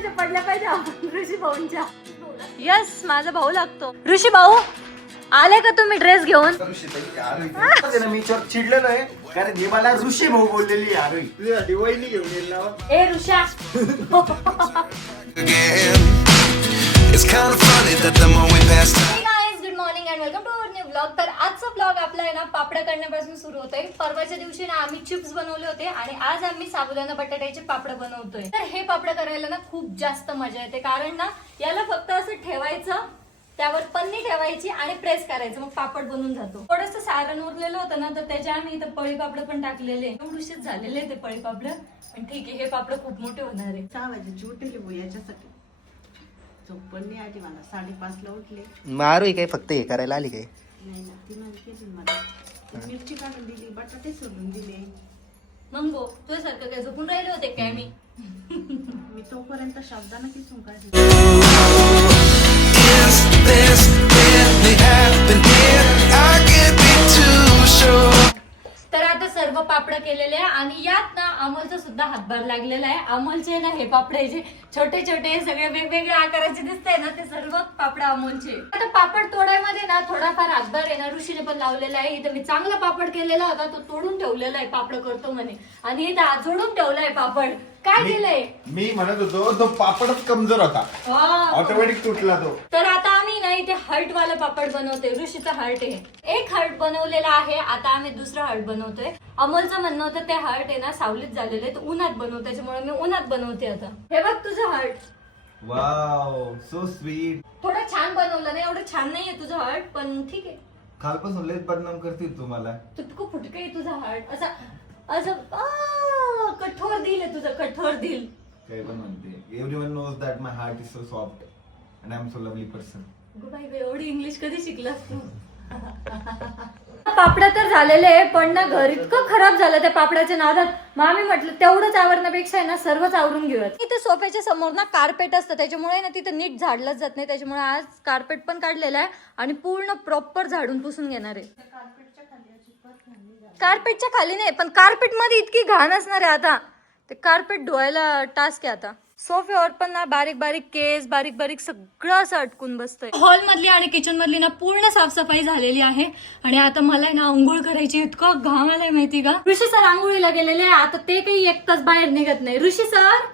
कोणाच्या पडल्या पाहिजे ऋषी भाऊंच्या. यस माझा भाऊ लागतो. ऋषी भाऊ आले का तुम्ही ड्रेस घेऊन? मी चिडलेलो आहे कारण हे मला ऋषी भाऊ बोललेली यार दिवाळी घेऊन येईल ना. ए ऋषा It's kind of funny that the more we pass time. Hey guys, good morning and welcome to our new vlog. तर आजचा vlog आपला आहे ना पापड करण्यापासून सुरू होतोय. परवाच्या दिवशी ना आम्ही चिप्स बनवले होते आणि आज आम्ही साबुदाणा बटाट्याचे पापड बनवतोय. तर हे पापड करायला ना खूप जास्त मजा येते कारण ना याला फक्त असं ठेवायचं, त्यावर पन्नी ठेवायची आणि प्रेस करायचं, मग पापड बनून जातो. थोडंसं सारण उरलेलं होतं ना तर त्याच्या आम्ही इथं पळी पापड पण टाकलेले. एवढेच झालेले ते पळी पापड, पण ठीक आहे हे पापड खूप मोठे होणार आहे. 6 वाजेची उठले भाऊ याच्यासाठी. झोपण नाही आली मला. 5:30ला उठले. मारू काय फक्त हे करायला आली काय? नाही ना ती मला केली मला. मिरची काढून दिली, बटाटे सोडून दिले. मग गो तुझ्यासारखं काय झोपून राहिले होते काय मी? मी तोपर्यंत शब्दानं किसून काढले. Is this really happening? I can't be too sure. तर आता सर्व पापड केलेले आहे आणि यात ना अमोलचा सुद्धा हातभार लागलेला आहे. अमोलचे ना हे पापड जे छोटे छोटे सगळे वेगवेगळ्या आकाराचे दिसतंय ना ते सर्व पापड अमोलचे. आता पापड तोडायमध्ये ना थोडाफार हातभार आहे ना ऋषीने पण लावलेला आहे. इथं मी चांगला पापड केलेला होता तो तोडून ठेवलेला आहे पापड करतो म्हणे आणि इथं जोडून ठेवलाय पापड. काय केलंय? मी म्हणत होतो तो पापडच कमजोर होता, ऑटोमॅटिक तुटला तो. तर आता आम्ही ना इथे हर्ट वाला पापड बनवतोय. ऋषीचा हर्ट आहे, एक हर्ट बनवलेला आहे. आता आम्ही दुसरा हर्ट बनवतोय. अमोलचं म्हणणं होतं ते हर्ट आहे ना सावलीत झालेले आहे, उन्हात बनवतो, त्याच्यामुळे मी उन्हात बनवते. आता हे बघ तुझं हर्ट. Wow so sweet. थोडं छान बनवलं नाही, एवढं छान नाहीये तुझं हर्ट, पण ठीक आहे. कालपासून लयच बदनाम करतील तुम्हाला. तुटकं फुटकं आहे तुझं हर्ट. असं कठोर दिल आहे तुझं, कठोर दिल. काय पण म्हणते. Everyone knows that my heart is so soft and I am so lovely person. गो बाई एवढी इंग्लिश कधी शिकलास तू? पापड तर झालेले आहे पण ना घर इतकं खराब झालं त्या पापडाच्या नादात. मग आम्ही म्हटलं तेवढंच आवरण्यापेक्षा आहे ना सर्वच आवरून घेऊयात. इथे सोफ्याच्या समोर ना कार्पेट असतं, त्याच्यामुळे ना तिथं नीट झाडलंच जात नाही. त्याच्यामुळे आज कार्पेट पण काढलेलं आहे आणि पूर्ण प्रॉपर झाडून पुसून घेणार आहे. कार्पेटच्या खाली नाही पण कार्पेट मध्ये इतकी घाण असणार आहे. आता ते कार्पेट धुवायला टास्क आहे. आता सोफ्यावर पण ना बारीक बारीक केस, बारीक बारीक सगळं असं अटकून बसतंय. हॉल मधली आणि किचन मधली ना पूर्ण साफसफाई झालेली आहे आणि आता मला ना आंघोळ करायची. इतकं घाम आलाय माहिती का? ऋषी सर आंघोळीला गेलेले आहे. आता ते काही एक तास बाहेर निघत नाही. ऋषी सर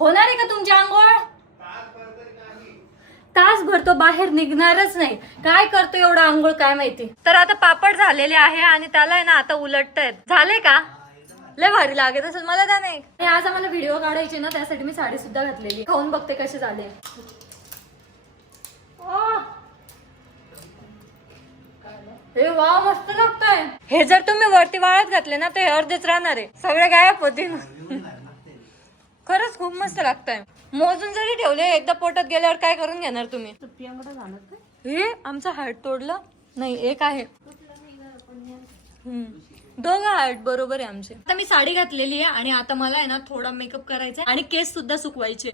होणार आहे का तुमची आंघोळ? तासभर तो बाहेर निघणारच नाही. काय करतो एवढा आंघोळ काय माहिती. तर आता पापड झालेले आहे आणि त्याला आहे ना आता उलटतायत. झाले का? लय भारी लागत असेल मला त्या नाही. आज आम्हाला व्हिडिओ काढायचे ना त्यासाठी मी साडी सुद्धा घातलेली. खाऊन बघते कसे झाले. हे वा मस्त लागतंय. हे जर तुम्ही वरती वाळत घातले ना तर हे अर्धेच राहणार आहे, सगळे गायब होतील. खरंच खूप मस्त लागतंय. मोजून जरी ठेवले एकदा पोटात गेल्यावर काय करून घेणार तुम्ही? प्रियांकडे झालं हे आमचं हार्ट तोडलं नाही, एक आहे. दोघं हार्ट बरोबर आहे आमचे. आता मी साडी घातलेली आहे आणि आता मला आहे ना थोडा मेकअप करायचा आणि केस सुद्धा सुकवायचे.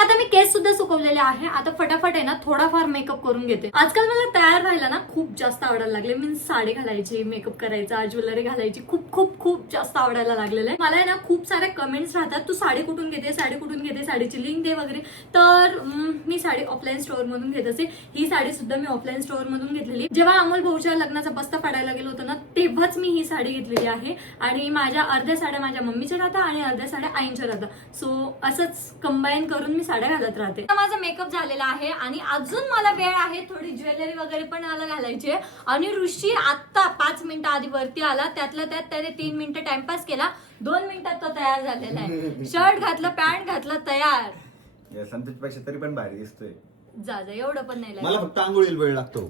आता मी केस सुद्धा सुकवलेले आहे. आता फटाफट आहे ना थोडाफार मेकअप करून घेते. आजकाल मला तयार व्हायला ना खूप जास्त आवडायला लागले. मीन्स साडी घालायची, मेकअप करायचा, ज्वेलरी घालायची खूप खूप खूप जास्त आवडायला लागलेलं आहे. मला आहे ना खूप सारे कमेंट्स राहतात, तू साडी कुठून घेते, साडी कुठून घेते, साडीची लिंक दे वगैरे. तर मी साडी ऑफलाईन स्टोअर मधून घेत असते. ही साडी सुद्धा मी ऑफलाईन स्टोअर मधून घेतलेली. जेव्हा अमोल भाऊच्या लग्नाचा बस्ता पाडायला गेलो होतो ना तेव्हाच मी ही साडी घेतलेली आहे आणि माझ्या अर्ध्या साड्या माझ्या मम्मीच्या राहतात आणि अर्ध्या साड्या आईंच्या राहतात. सो असंच कंबाईन करून मी साड्या घालत राहते. माझा मेकअप झालेला आहे आणि अजून मला वेळ आहे. थोडी ज्वेलरी वगैरे पण मला घालायची आहे आणि ऋषी आता 5 मिनिटं आधी वरती आला. त्यातल्या त्यात त्याने 3 मिनिटं टाइमपास केला. 2 मिनिटात तो तयार झालेला आहे. शर्ट घातलं, पॅन्ट घातलं, तयार. संतोषपेक्षा तरी पण भारी दिसतोय. जा एवढं पण नाही मला फक्त आंघोळीला वेळ लागतो.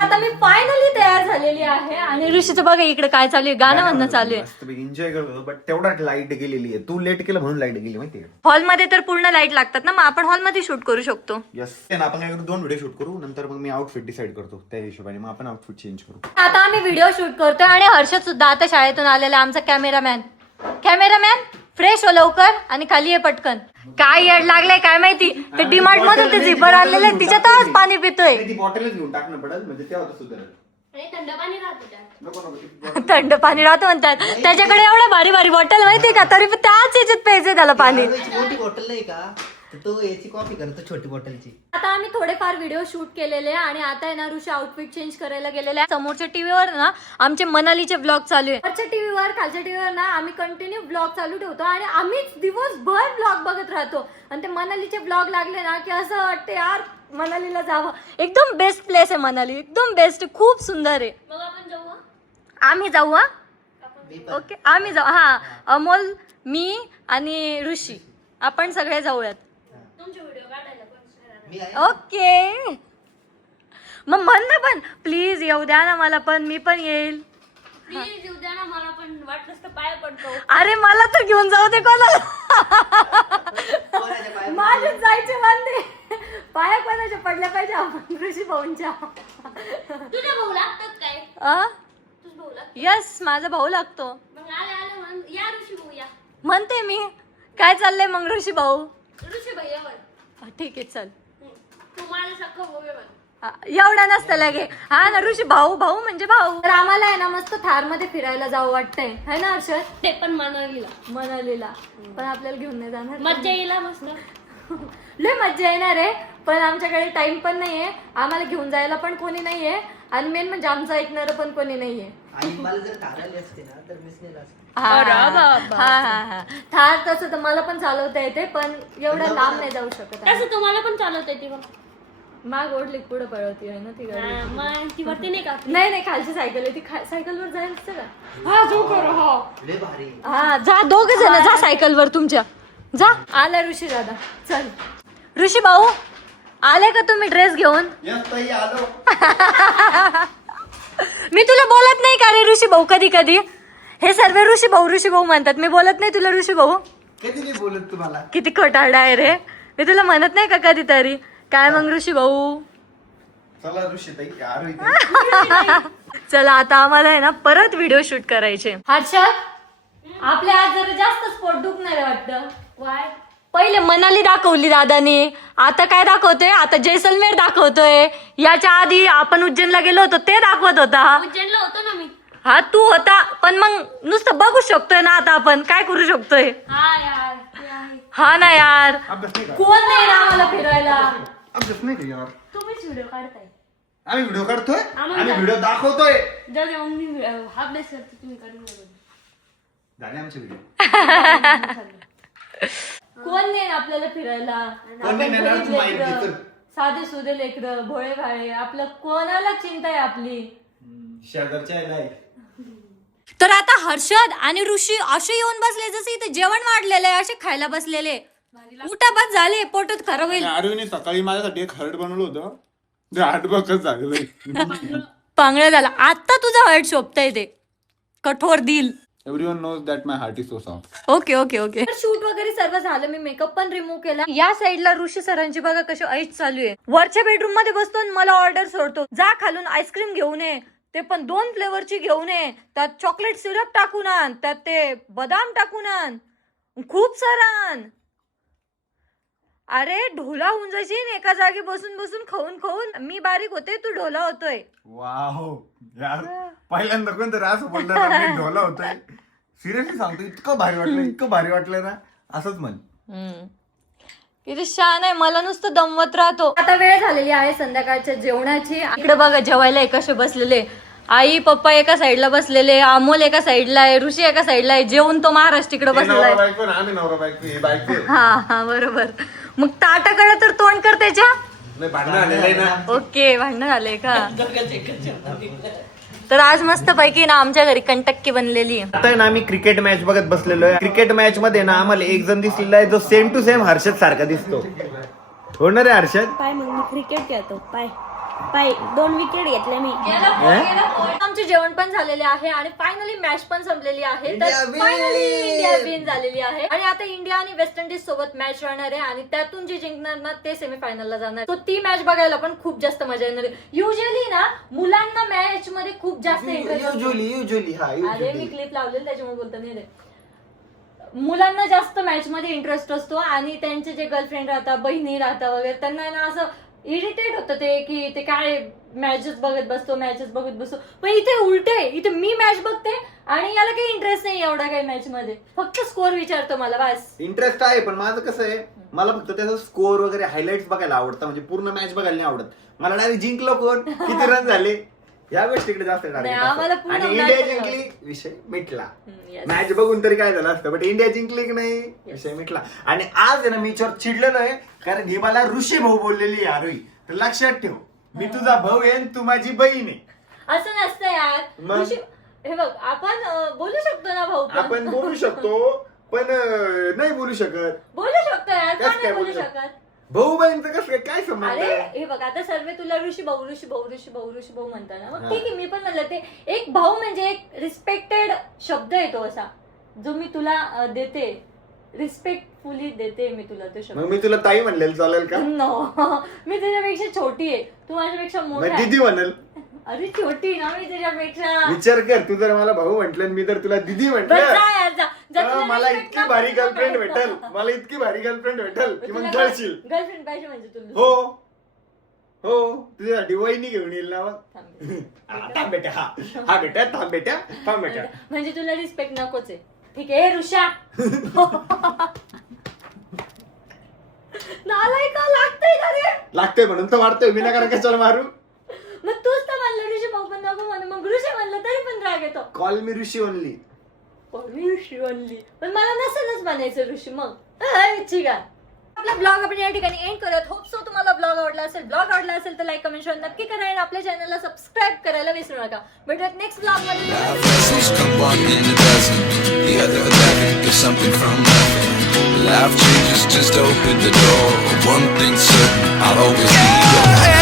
आता मी फायनली तयार झालेली आहे आणि ऋषीचं बघा इकडे काय चालू आहे, गाणं म्हणणं चालू आहे. एन्जॉय करतो बट तेवढा लाईट गेलेली आहे. तू लेट केलं म्हणून लाईट गेली माहितीये. हॉलमध्ये तर पूर्ण लाईट लागतात ना, मग आपण हॉलमध्ये शूट करू शकतो. यस आपण काय करू, 2 व्हिडिओ शूट करू, नंतर मग मी आउटफिट डिसाइड करतो त्या हिशोबाने. मग आपण आउटफिट चेंज करू. आता आम्ही व्हिडिओ शूट करतोय आणि हर्षद सुद्धा आता शाळेतून आलेला आमचा कॅमेरामॅन फ्रेश हो लवकर आणि खाली ये पटकन. काय येड लागलंय काय माहिती. ते डीमार्ट मधून ते झिपर आणलेले तिच्यातच पाणी पितोय. ती बॉटलच घेऊन टाकणं पडेल म्हणजे तेव्हा सुद्धा थंड पाणी राहतं म्हणतात. त्याच्याकडे एवढं भारी भारी बॉटल माहितीये का, तरी पण त्याच याच्यात प्यायचंय त्याला पाणी. मोठी बॉटल नाही का तर तो याची कॉफी करतो छोटी बॉटलची. आता आम्ही थोडेफार व्हिडिओ शूट केलेले आणि आता आहे ना ऋषी आउटफिट चेंज करायला गेलेले आहे. समोरच्या टीव्हीवर ना आमचे मनालीचे ब्लॉग चालू आहे. वरच्या टीव्हीवर खालच्या टीव्हीवर ना आम्ही कंटिन्यू ब्लॉग चालू ठेवतो आणि आम्हीच दिवसभर ब्लॉग बघत राहतो. आणि ते मनालीचे ब्लॉग लागले ना की असं वाटतं यार मनालीला जावं. एकदम बेस्ट प्लेस आहे मनाली, एकदम बेस्ट, खूप सुंदर आहे. मग आपण जाऊ, आम्ही जाऊ. हा ओके आम्ही जाऊ. हा अमोल, मी आणि ऋषी आपण सगळे जाऊयात. ओके मग म्हण ना पण प्लीज येऊ द्या ना मला पण, मी पण येईल. प्लीज येऊ द्या ना मला पण, वाटलंच तर पाया पडतो. अरे मला तर घेऊन जाऊ दे कोणाला. माझे जायचे वांदे पाया कोणाच्या पडल्या पाहिजे आपण ऋषी भाऊंच्या. तुझ्या भाऊ लागतात काय? तुझ भाऊ लागतात? यस माझा भाऊ लागतो. मग आले म्हण या ऋषी भाऊ या. म्हणते मी. काय चाललंय मग ऋषी भाऊ? ऋषी भाऊ यावर ठीक आहे चल. तू मला सख्खा भाऊ यावर. एवढा नसतं लागे. हा ना ऋषी भाऊ, भाऊ म्हणजे भाऊ. तर आम्हाला आहे ना मस्त थार मध्ये फिरायला जावं वाटतंय है ना हर्षद? ते पण मनालीला. मनालीला पण आपल्याला घेऊन नाही जाणार. मज्जा येईल मस्त. लय मज्जा येणार आहे पण आमच्याकडे टाइम पण नाहीये. आम्हाला घेऊन जायला पण कोणी नाहीये आणि मेन म्हणजे आमचं ऐकणार पण कोणी नाहीये. आणि मला जर ठाण्याला असते ना तर मिस नेला असते. हा थार तसं तर मला पण चालवता येते पण एवढ्या लांब नाही जाऊ शकत. तसं तुम्हाला पण चालवता येते बघ. माग ओढली पुढे पळवती आहे ना ती गाडी. मग ती वरती नाही का? नाही खालची सायकल आहे ती. सायकलवर जायचं का? हा जो करो. हा लय भारी. हा जा दोघ जण जा सायकलवर तुमच्या. जा. आला ऋषी दादा. चल ऋषी भाऊ आले का तुम्ही ड्रेस घेऊन? आलो. मी तुला बोलत नाही का रे ऋषी भाऊ? कधी कधी हे सर्व ऋषी भाऊ म्हणतात. मी बोलत नाही तुला ऋषी भाऊ? कधी नाही बोलत तुम्हाला. किती खोटारडा आहे रे. मी तुला म्हणत नाही का कधीतरी? काय मग ऋषी भाऊ? चला ऋषी ताई आरो. चला आता आम्हाला आहे ना परत व्हिडिओ शूट करायचे. हर्षद आपल्या आज जरा जास्त स्पोर्ट दुखणार वाटतं. वाय पहिले मनाली दाखवली दादानी, आता काय दाखवतोय? आता जैसलमेर दाखवतोय. याच्या आधी आपण उज्जैनला गेलो होतो ते दाखवत होता. उज्जैनला होतो ना मी. हा तू होता पण मग नुसतं बघू शकतोय ना. आता आपण काय करू शकतोय? हा यार ते आहे. हा ना यार अभ्यास नाही का? कोण नाही ना आम्हाला फिरायला. अभ्यास नाही का यार? तुम्हीच व्हिडिओ काढताय. आम्ही व्हिडिओ काढतोय, आम्हाला आम्ही व्हिडिओ दाखवतोय. जाऊ दे मग मी अभ्यास करते तुम्ही काढून घ्या. झाले आमचे व्हिडिओ. कोण नाही ना आपल्याला फिरायला. कोण नाही नेणार? आपण तू माहिती लेकरं, तर. साधे सुधे लेकर भोळे भाळे आपलं कोणाला चिंता आहे आपली. शेजारच्या याला आहे. तर आता हर्षद आणि ऋषी असे येऊन बसले जसे इथे जेवण वाढलेलं आहे. असे खायला बसलेले. उठा बस झाले पोटच खराब होईल. अरविंदने सकाळी माझ्यासाठी एक हर्ट बनवलं होतं ते हार्टबकच झालेलं. पांगळा झाला. आता तुझा हर्ट शोभतय ते कठोर दिल. Everyone knows that my heart is so soft. Okay okay okay. Shoot वगैरे सर्व झालं. मी मेकअप पण रिमूव्ह केला. या साईडला ऋषी सरांची बघा कशी ऐश चालू आहे. वरच्या बेडरूम मध्ये बसतो आणि मला ऑर्डर सोडतो. जा खालून आईस्क्रीम घेऊन ये. ते पण 2 फ्लेवरची घेऊन ये. त्यात चॉकलेट सिरप टाकून आण. त्यात ते बदाम टाकून आण. खूप सारा आण. अरे ढोला होऊन जाशील एका जागी बसून बसून खाऊन खाऊन. मी बारीक होते तू ढोला होतोय. वाव यार पहिल्यांदा कोणतरी असं बोललं ना, मी ढोला होतोय. सिरियसली सांगतो इतकं भारी वाटलं, इतकं भारी वाटलं ना. असंच म्हण. किती छान आहे. मला नुसतं दमवत राहतो. आता वेळ झालेली आहे संध्याकाळच्या जेवणाची. इकडे बघा जेवायला कसे बसलेले. आई पप्पा एका साईडला बसलेले. अमोल एका साईडला आहे. ऋषी एका साईडला आहे. जेवून तो महाराष्ट्र इकडे बसलेला आहे. बायको आम्ही नवरा बायको हे बायको. हा बरोबर. मग ताटाकडे तर तोंड कर त्याच्या. नाही भांडण आलेलं आहे ना. ओके भांडण झाले का? तर आज मस्त पैकी ना आमच्या घरी कंटक्की बनलेली आहे. आता आहे ना आम्ही क्रिकेट मॅच बघत बसलेलो आहे. क्रिकेट मॅच मध्ये ना आम्हाला एक जण दिसलेला आहे जो सेम टू सेम हर्षद सारखा दिसतो. होणार आहे हर्षद? पाय मग मी क्रिकेट खेळतो. पाय 2 विकेट घेतले मी. आमचे जेवण पण झालेले आहे आणि फायनली मॅच पण संपलेली आहे. तर फायनली इंडिया विन झालेली आहे आणि आता इंडिया आणि वेस्ट इंडिज सोबत मॅच राहणार आहे आणि त्यातून जे जिंकणार ना ते सेमीफायनलला जाणार. तो ती मॅच बघायला पण खूप जास्त मजा येणार आहे. युजली ना मुलांना मॅच मध्ये खूप जास्त इंटरेस्ट. युजली अरे मी क्लिप लावलेली त्याच्यामुळे बोलतो नाही रे. मुलांना जास्त मॅच मध्ये इंटरेस्ट असतो आणि त्यांचे जे गर्लफ्रेंड राहतात बहिणी राहतात वगैरे त्यांना ना असं इरिटेट होतं ते की ते काय मॅचेस बघत बसतो पण इथे उलट आहे. इथे मी मॅच बघते आणि याला काही इंटरेस्ट नाही एवढा काही मॅच मध्ये, फक्त स्कोर विचारतो मला बस. इंटरेस्ट आहे पण माझं कसं आहे, मला फक्त त्याचा स्कोर वगैरे हायलाइट्स बघायला आवडतं, म्हणजे पूर्ण मॅच बघायला नाही आवडत. मला डायरेक्ट जिंकलो कोण, किती रन झाले, या गोष्टीकडे जास्त नाही, आम्हाला पूर्ण आणि match इंडिया बघायला जिंकली विषय मिटला. yes. मॅच बघून तरी काय झालं असतं, बट इंडिया जिंकली की नाही विषय मिटला. आणि आज आहे ना मी याच्यावर चिडलेलो आहे, कारण ही मला ऋषी भाऊ बोललेली आहे आरोही. तर लक्षात ठेव, मी तुझा भाऊ आहे आणि तू माझी बहीण आहे. असं नसतं यार. मग? हे बघ आपण बोलू शकतो ना भाऊ पण. आपण बोलू शकतो पण नाही बोलू शकत. बोलू शकतो यार, का कसं काय नाही बोलू बोलू शकत? भाऊ बहीणचं कसं काय संबंध अरे आहे? हे बघ आता सर्व तुला ऋषी भाऊ म्हणता ना, मग हा. ठीक आहे मी पण म्हणलं ते एक भाऊ म्हणजे एक रिस्पेक्टेड शब्द आहे तो असा जो मी तुला देते, रिस्पेक्टफुली देते मी तुला तो शब्द. मग मी तुला ताई म्हणलेलं चालेल का? नो मी तुझ्यापेक्षा छोटी आहे, तू माझ्यापेक्षा मोठा मग आहे. दिदी म्हणेल. अरे छोटी ना मी तुझ्यापेक्षा. विचार कर, तू जर मला भाऊ म्हटलं मी तर तुला दिदी बरं, म्हटलं, जा यार, जा. जा, तर तुला मला respect इतकी नको भारी तुला गर्लफ्रेंड पाहिजे. भेटल, मला इतकी भारी गर्लफ्रेंड भेटल की मग जळशील. गर्लफ्रेंड पाहिजे म्हणजे तुला. हो हो तुझ्यासाठी वहिनी घेऊन येईल ना मग. थांब. थांब बेटा, हा बेटा, थांब बेटा, थांब बेटा. म्हणजे तुला रिस्पेक्ट नकोच आहे. ठीक आहे ऋषा. नालायका लागतंय का रे? लागतंय म्हणून तर मारतोय, मी नका कशाला मारू. मग तूच तर म्हणलं ऋषी भाऊ पण नको म्हणून, मग ऋषी म्हणलं तरी पण राग येतो. कॉल मी ऋषी ओनली. ऋषी म्हणली पण मला नसेलच म्हणायचं ऋषी. मग ठीक आहे, आपला ब्लॉग आपण या ठिकाणी एंड करूयात. होप सो तुम्हाला ब्लॉग आवडला असेल तर लाईक कमेंट शेअर नक्की करा आणि आपल्या चॅनलला सबस्क्राईब करायला विसरू नका. भेटूयात नेक्स्ट ब्लॉग मध्ये. Vessels come one in a dozen, the other 11 give something from nothing. Life changes, just open the door. One thing's certain, I'll always be your